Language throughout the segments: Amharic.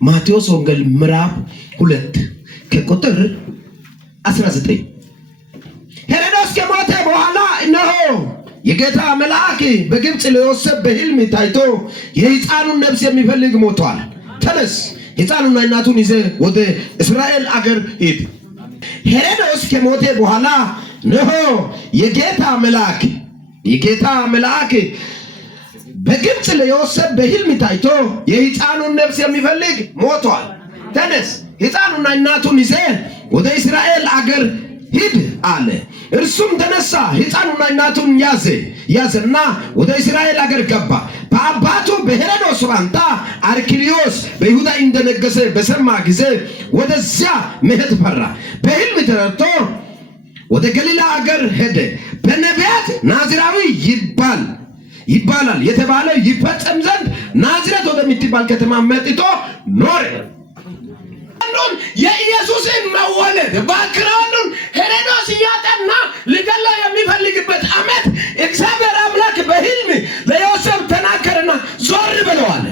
ማቴዎስ ወንጌል ምዕራፍ 2 ከቁጥር 19 ሄሮድስ ከሞተ በኋላ እነሆ የጌታ መልአክ በግብጽ ለዮሴፍ በሕልም ታይቶ የሕፃኑን ነፍስ የሚፈልግ ሞቷል፣ ተነስ ሕፃኑንና እናቱን ይዘህ ወደ እስራኤል አገር ሂድ። ሄሮድስ ከሞተ በኋላ እነሆ የጌታ መልአክ በግብጽ ለዮሴፍ በሕልም ታይቶ የሕፃኑን ነፍስ የሚፈልግ ሞቷል፣ ተነስ ሕፃኑንና እናቱን ይዘህ ወደ እስራኤል አገር ሂድ አለ። እርሱም ተነሳ ሕፃኑንና እናቱን ያዘና ወደ እስራኤል አገር ገባ። በአባቱ በሄሮድስ ፋንታ አርክሊዮስ በይሁዳ እንደነገሰ በሰማ ጊዜ ወደዚያ መሄድ ፈራ። በሕልም ተረድቶ ወደ ገሊላ አገር ሄደ። በነቢያት ናዝራዊ ይባላል የተባለ ይፈጸም ዘንድ ናዝሬት ወደምትባል ከተማ መጥቶ ኖረ። የኢየሱስን መወለድ ባክግራውንዱን ሄሮድስ እያጠና ሊገለው የሚፈልግበት ዓመት እግዚአብሔር አምላክ በሕልም ለዮሴፍ ተናገረና ዞር ብለዋል።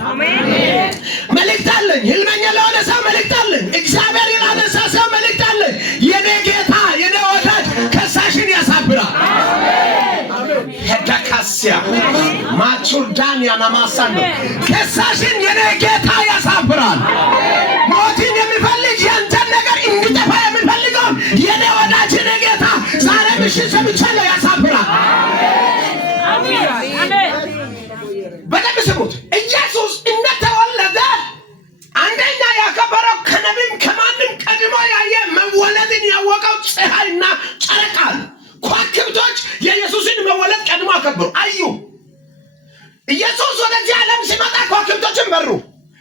መልእክት አለኝ። ሕልመኛ ለሆነ ሰው መልእክት አለኝ። እግዚአብሔር ላነሳ ሰው መልእክት አለኝ። የኔ ጌታ የኔ ወዳጅ ከሳሽን ያሳብራል። ሄዳካሲያ ማቹርዳንያ ናማሳን ከሳሽን የኔ ጌታ ያሳብራል። ሞትን የሚፈልግ ያንተን ነገር እንዲጠፋ የሚፈልገው የኔ ወዳጅ የኔ ጌታ ዛሬ ምሽት ሰምቻለሁ ያሳብራል። በደንብ ስሙት። ኢየሱስ እንደተወለደ አንደኛ ያከበረው ከነቢም ከማንም ቀድሞ ያየ መወለድን ያወቀው ፀሐይና ጨረቃ ነው። ከዋክብቶች የኢየሱስን መወለድ ቀድሞ አከበሩ፣ አዩ። ኢየሱስ ወደዚህ ዓለም ሲመጣ ከዋክብቶችን በሩ።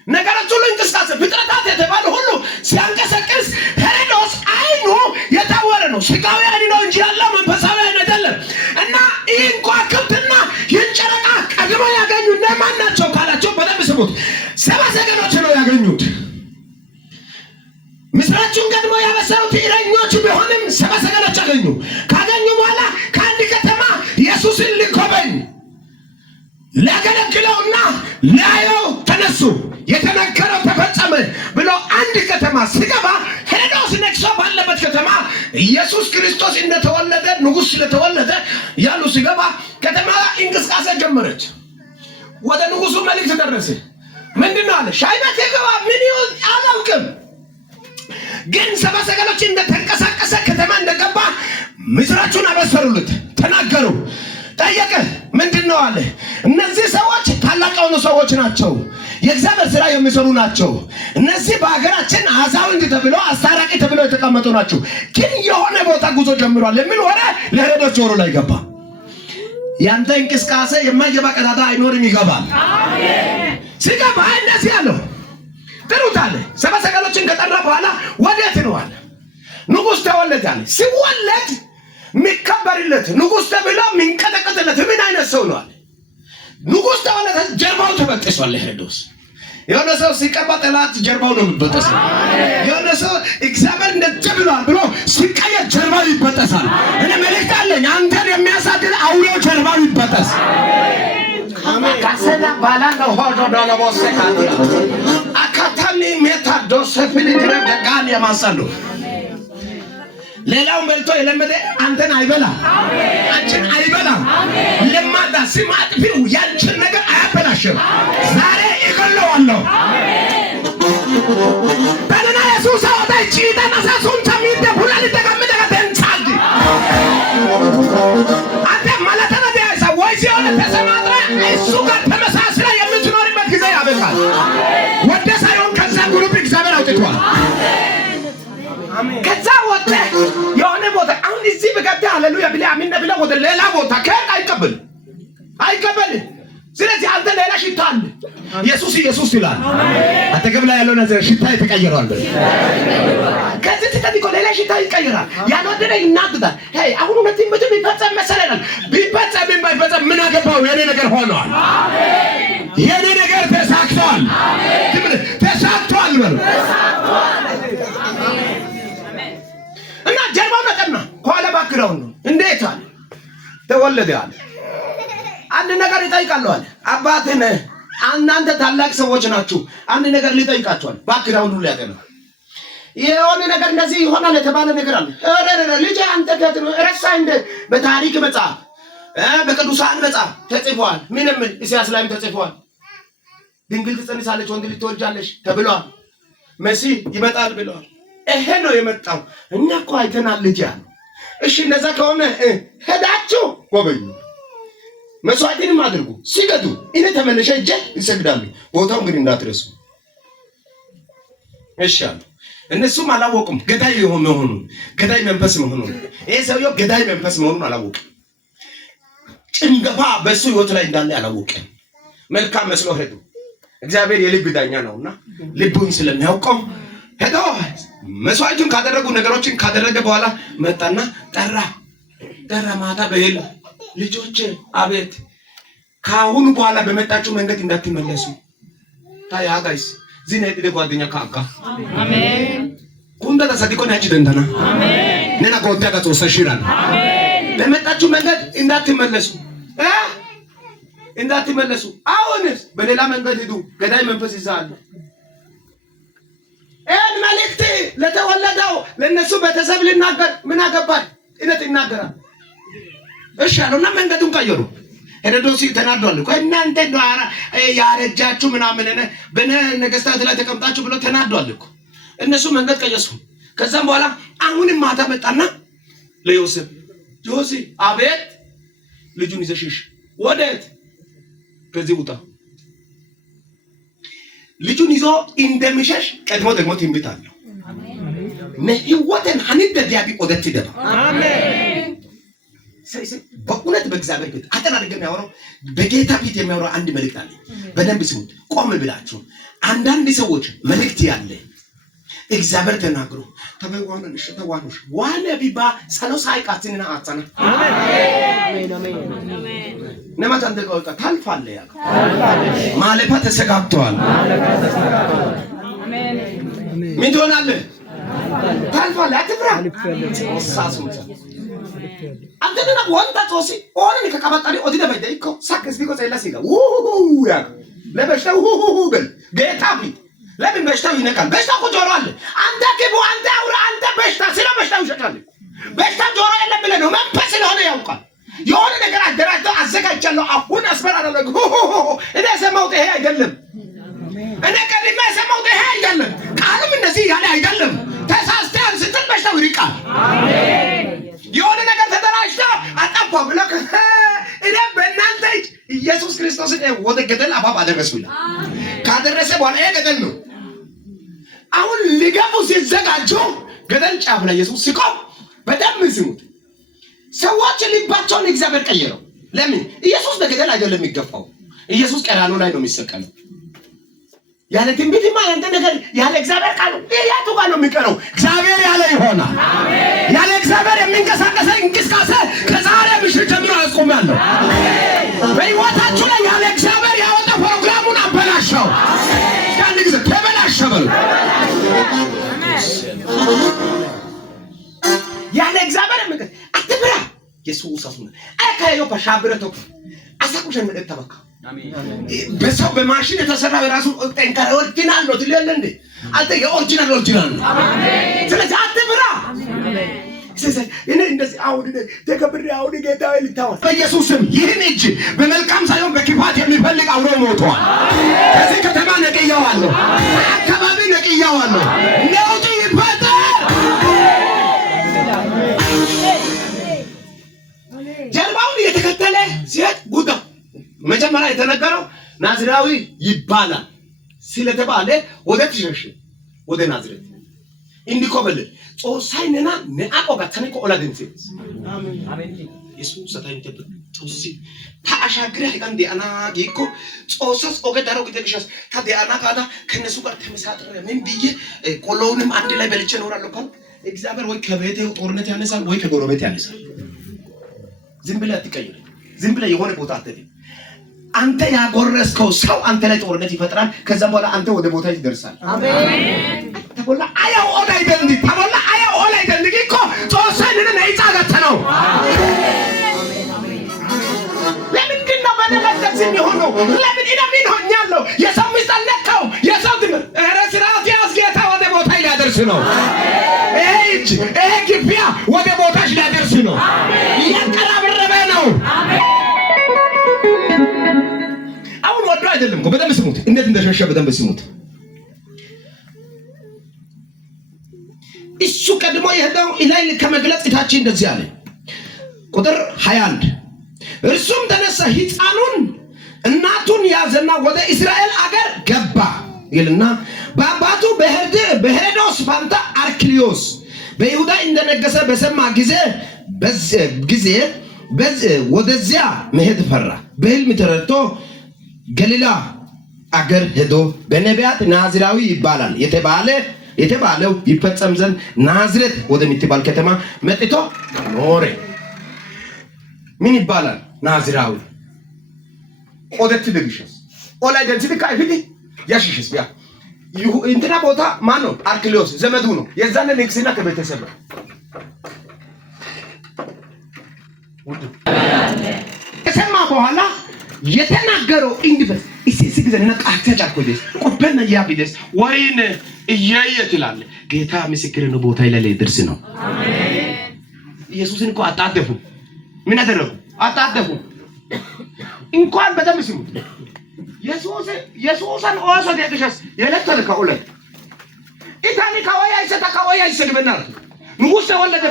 ነገሮች ሁሉ እንቅስቃሴ ፍጥረታት የተባሉ ሁሉ ሲያንቀሳቅስ ሄሮድስ አይኑ የታወረ ነው። ስጋዊ አይን ነው እንጂ ያለው መንፈሳዊ አይን አይደለም። እና ይህን ከዋክብትና ይህን ጨረቃ ቀድሞ ያገኙ እነማን ናቸው ካላቸው በደንብ ስሙት። ሰብአ ሰገሎች ነው ያገኙት። ምስራቹን ቀድሞ ያበሰሩት እረኞች ቢሆንም ሰብአ ሰገሎች አገኙ። ካገኙ በኋላ ከአንድ ከተማ ኢየሱስን ሊጎበኝ ሊያገለግለውና ሊያየው ተነሱ። የተነገረው ተፈጸመ ብሎ አንድ ከተማ ሲገባ ሄሮድስ ነግሶ ባለበት ከተማ ኢየሱስ ክርስቶስ እንደተወለደ ንጉሥ ስለተወለደ ያሉ ሲገባ ከተማ እንቅስቃሴ ጀመረች። ወደ ንጉሡ መልእክት ደረሰ። ምንድነው አለ? ሻይ ቤት ይገባ ምን ይሁን አላውቅም፣ ግን ሰብአ ሰገሎች እንደተንቀሳቀሰ ከተማ እንደገባ ምስራቹን አበሰሩለት፣ ተናገሩ። ጠየቀ። ምንድነው አለ? እነዚህ ሰዎች ታላቅ የሆኑ ሰዎች ናቸው፣ የእግዚአብሔር ሥራ የሚሰሩ ናቸው። እነዚህ በሀገራችን አዛውንት ተብሎ አስታራቂ ተብሎ የተቀመጡ ናቸው፣ ግን የሆነ ቦታ ጉዞ ጀምሯል የሚል ወሬ ለሄሮድስ ጆሮ ላይ ገባ። ያንተ እንቅስቃሴ የማይገባ ቀዳዳ አይኖርም፣ ይገባል። ሲገባ እንደዚህ ያለው ጥሩት አለ። ሰብአ ሰገሎችን ከጠራ በኋላ ወዴት ነው አለ? ንጉሥ ተወለደ አለ። ሲወለድ ሚከበርለት ንጉሥ ተብሎ ሚንቀጠቀጥለት ምን አይነት ሰው ነው አለ? ንጉሥ ተወለደ፣ ጀርባው ተበጥሷል። ሄሮድስ የሆነ ሰው ሲቀባ ጠላት ጀርባው ነው የሚበጠሰው። የሆነ ሰው እግዚአብሔር እንደዚህ ብሏል ብሎ ሲቀየር ጀርባው ይበጠሳል። እኔ መልእክት አለኝ። አንተን የሚያሳድድ አውሬው ጀርባው ይበጠስ። ካሰና ባላና ሆዶ ዶሎቦስ ካዲያ አካታኒ ሜታዶ ሰፊን ድረጋን ያማሳሉ። ሌላውን በልቶ የለመደ አንተን አይበላም፣ አንቺን አይበላም። ለማዳ ሲማጥፊው ያንቺን ነገር አያበላሽም። ዛሬ ይገለዋለሁ። በለና ኢየሱስ አወጣይ ቺታና ሳሱን ተሚደ ፑላሊ ተቀምጠ ከተንጻልዲ አንተ ማለት ነው ዲያሳ ወይ ሲሆን ተሰማጥራ እሱ ጋር ተመሳስላ የምትኖርበት ጊዜ ያበቃል። ወደ ሳይሆን ከዛ ግሩፕ እግዚአብሔር አውጥቷል። ከዛ ወጣ የሆነ ቦታ አሁን እዚህ በቀጥታ ሃሌሉያ ብለ አሜን ብለ ወደ ሌላ ቦታ ከት አይቀበል። ስለዚህ አንተ ሌላ ሽታ አለ። ኢየሱስ ይላል። አጠገብ ላይ ያለው ነገር ሽታ የተቀየረዋል። ከዚህ ተጠቅቆ ሌላ ሽታ ይቀየራል። ያልወደደ ይናደዳል። አሁን መጥተን ቢፈጸም መሰለናል። ቢፈጸም ባይፈጸም ምን አገባው? የኔ ነገር ሆኗል። የኔ ነገር ተሳክቷል። ተሳክቷል በሉ። እና ጀርባ መጠና ከኋላ ባክግራውንድ እንዴት አለ ተወለደ አለ። አንድ ነገር ይጠይቃሉ አለ። አባቴ ነህ፣ እናንተ ታላቅ ሰዎች ናችሁ። አንድ ነገር ሊጠይቃቸዋል። ባክግራውንዱ ላይ ያቀርብ የሆነ ነገር እንደዚህ ይሆናል የተባለ ነገር አለ። ልጅ አንተ ረሳ እንደ በታሪክ መጽሐፍ በቅዱሳን መጽሐፍ ተጽፏል። ምንም ኢሳይያስ ላይም ተጽፏል። ድንግል ትጸንሳለች፣ ወንድ ልጅ ትወልጃለሽ ተብሏል። መሲህ ይመጣል ብለዋል። ይሄ ነው የመጣው። እኛ እኮ አይተናል ልጅ ያለ። እሺ እንደዛ ከሆነ ሄዳችሁ ጎበኙ፣ መስዋዕትንም አድርጉ፣ ሲገዱ እኔ ተመለሸ እጄ ይሰግዳሉ። ቦታው እንግዲህ እንዳትረሱ እሺ አሉ። እነሱም አላወቁም ገዳይ መሆኑን፣ ገዳይ መንፈስ መሆኑን። ይሄ ሰውዬው ገዳይ መንፈስ መሆኑን አላወቅም። ጭንገፋ በሱ ህይወት ላይ እንዳለ አላወቅም። መልካም መስሎ ሄዱ። እግዚአብሔር የልብ ዳኛ ነውና ልቡን ስለሚያውቀው ሄዶ መስዋዕቱን ካደረጉ ነገሮችን ካደረገ በኋላ መጣና ጠራ። ማታ በሄል ልጆች አቤት፣ ካሁን በኋላ በመጣችሁ መንገድ እንዳትመለሱ። ታያ ጋይስ ዚነ እደ ጓደኛ ካካ አሜን ኩንዳ ተሰዲቆ ነጭ ደንተና አሜን ነና ጎታ ጋር ተሰሽራል አሜን። በመጣችሁ መንገድ እንዳትመለሱ እንዳትመለሱ። አሁንስ በሌላ መንገድ ሂዱ፣ ገዳይ መንፈስ ይዛል። እን መልእክት ለተወለደው ለነሱ ቤተሰብ ልናገር ምን አገባል? እነት ይናገራል። እሺ አሉና መንገዱን ቀየሩ። ሄሮድስ ተናዷል እኮ እናንተ ዷራ ያረጃችሁ ምናምን በነገስታት ላይ ተቀምጣችሁ ብሎ ተናዷል እኮ። እነሱ መንገድ ቀየሱ። ከዛም በኋላ አሁንም ማታ መጣና ለዮሴፍ ዮሴፍ አቤት፣ ልጁን ይዘሽሽ ወዴት? ከዚህ ውጣ። ልጁን ይዞ እንደሚሸሽ ቀድሞ ደግሞ ትንቢት አለው። ነህወተን ሐኒደ ዲያቢ ወደት ይደባ አሜን። በእውነት በእግዚአብሔር ቤት አጠናድገም የሚያወራው በጌታ ፊት የሚያወራው አንድ መልእክት አለ። በደንብ ስሙት። ቆም ብላችሁ አንዳንድ ሰዎች መልእክት ያለ እግዚአብሔር ተናግሮ ተበዋነሽ ተዋኑሽ ዋነ ቢባ ሰሎሳይ ቃትና አጻና አሜን አሜን አሜን። ነማት አንተ ቆይታ ታልፋለ ያ ማለፋ ተሰጋግቷል። አሜን ምን ትሆናለህ? ታልፋለ አትፍራ። ሳሱታ አንተ ደና ወንታ ጾሲ ኦነን ከቀባጣሪ ኦዲደ ባይደይኮ ሳክስ ቢቆ ጸላሲጋ ያ ለበሽታው በል ጌታ ፊት ለምን በሽታው ይነካል? በሽታው እኮ ጆሮ አለ። አንተ ግቡ፣ አንተ አውራ፣ አንተ በሽታ ስለ በሽታው ይሸጣል። በሽታ ጆሮ የለም ብለህ ነው። መንፈስ ስለሆነ ያውቃል። የሆነ ነገር አደራጅተው አዘጋጃለሁ። አሁን አስበራለሁ። እኔ የሰማሁት ይሄ አይደለም። እኔ ቀድሜ የሰማሁት ይሄ አይደለም። ቃልም እንደዚህ ያለ አይደለም። ተሳስተሃል ስትል በሽታው ይርቃል። አሜን። የሆነ ነገር ተደራጅተው አጠፋ ብለህ እኔ በእናንተ ኢየሱስ ክርስቶስን ወደ ገደል አፋፍ አደረስኩኝ። ካደረሰ በኋላ ይሄ ገደል ነው። አሁን ሊገቡ ሲዘጋጁ ገደል ጫፍ ላይ ኢየሱስ ሲቆም በደም ስሙት። ሰዎች ልባቸውን እግዚአብሔር ቀየረው። ለምን? ኢየሱስ በገደል አይደለም የሚገፋው። ኢየሱስ ቀራንዮ ላይ ነው የሚሰቀለው። ያለ ትንቢትማ ያንተ ነገር ያለ እግዚአብሔር ቃል ያቱ ጋር ነው የሚቀረው። እግዚአብሔር ያለ ይሆናል። አሜን። ያለ እግዚአብሔር የሚንቀሳቀስ እንቅስቃሴ ከዛሬ ምሽት ጀምሮ አስቆማለሁ። አሜን። በሕይወታችሁ ላይ ያለ እግዚአብሔር ያወጣ ፕሮግራሙን አበላሸው። አሜን። ያን ጊዜ ተበላሸበል። ያለ እግዚአብሔር የሚንቀሳቀስ አትብራ ኢየሱስ አስነ አካዮ ፓሻብረቶ አሳቁሸን ተበካ በሰው በማሽን የተሰራ የራሱ ጠንካራ ኦሪጂናል ነው ትልል እንዴ? አንተ የኦሪጂናል ነው። አሜን። ስለዚህ አትብራ። አሜን። ስለዚህ እኔ እንደዚህ አሁን ተከብሬ አሁን ጌታዬ ልታወስ በኢየሱስ ስም ይህን እጅ በመልካም ሳይሆን በክፋት የሚፈልግ አውሮ ሞቷል። ከዚህ ከተማ ነቅያዋለሁ። አካባቢ ነቅያዋለሁ። ነውጥ ይፈጠር። ጀርባውን እየተከተለ ሲሄድ ጉዳ መጀመሪያ የተነገረው ናዝራዊ ይባላል ስለተባለ ወደ ተሸሸ ወደ ናዝሬት እንዲኮበል ጾሳይነና ነአቆ ጋተነቆ ኦላደንቴ አሜን አሜን። ኢየሱስ ሰታይንተ ጾሲ ታሻግረ አይካን ዲአና ጊኮ ጾሰስ ኦገዳሮ ግደግሻስ ታዲአና ካዳ ከነሱ ጋር ተመሳጥረ ምን ብዬ ቆሎውንም አንድ ላይ በልቼ እኖራለሁ ካል እግዚአብሔር ወይ ከቤቴ ጦርነት ያነሳል ወይ ከጎረቤት ያነሳል። ዝም ብለህ አትቀይር። ዝም ብለህ የሆነ ቦታ አትደግ። አንተ ያጎረስከው ሰው አንተ ላይ ጦርነት ይፈጥራል። ከዛ በኋላ አንተ ወደ ቦታ ይደርሳል። አሜን። ተቦላ አያው ኦላይ ደንዲ ተቦላ አያው ኦላይ ደንዲ እኮ ጾሰንን ነይጻ ገተነው። አሜን ለምን ምን ሆኛለሁ? የሰው ሚስት አልነካው። የሰው ትምህርት ኧረ ስርዓት ያዝ። ጌታ ወደ ቦታ ሊያደርስ ነው። ይሄ ግቢያ ወደ ቦታሽ ሊያደርስ ነው። እያቀራረበ ነው። አሁን ወዶ አይደለም እኮ። በደንብ ስሙት፣ እንዴት እንደሸሸ በደንብ ስሙት። እሱ ቀድሞ የሄደው ኢላይ ከመግለጽ እታችን እንደዚህ አለ። ቁጥር 21 እርሱም ተነሳ ሕፃኑን እናቱን ያዘና ወደ እስራኤል አገር ገባ ይልና በአባቱ በሄሮድስ ፋንታ አርክሊዮስ በይሁዳ እንደነገሰ በሰማ ጊዜ ወደዚያ መሄድ ፈራ። በሕልም ተረድቶ ገሊላ አገር ሄዶ በነቢያት ናዝራዊ ይባላል የተባለው ይፈጸም ዘንድ ናዝሬት ወደምትባል ከተማ መጥቶ ኖረ። ምን ይባላል? ናዝራዊ ኦደት ደግሽስ ኦላይ ደንቲካ ይፍዲ ያሽሽስ ቢያ እንትና ቦታ ማን ነው? አርክሊዮስ ዘመዱ ነው። የዛን ንግስና ከቤተሰብ ከሰማ በኋላ የተናገረው እንግዲህ እሺ ግዘና ቃታ ጫቆደስ ቆበና ያቢደስ ወይን እያየትላል። ጌታ ምስክር ነው። ቦታ ላይ ደርስ ነው። አሜን። ኢየሱስን እኮ አጣደፉ። ምን አደረጉ? አጣደፉ። እንኳን በደም ስሙት። ኢየሱስን ኦሶ ደግሽስ የለተለ ከሁለት ኢታሊ ካወያ ይሰጣ ካወያ ይሰግበናል ንጉስ ተወለደ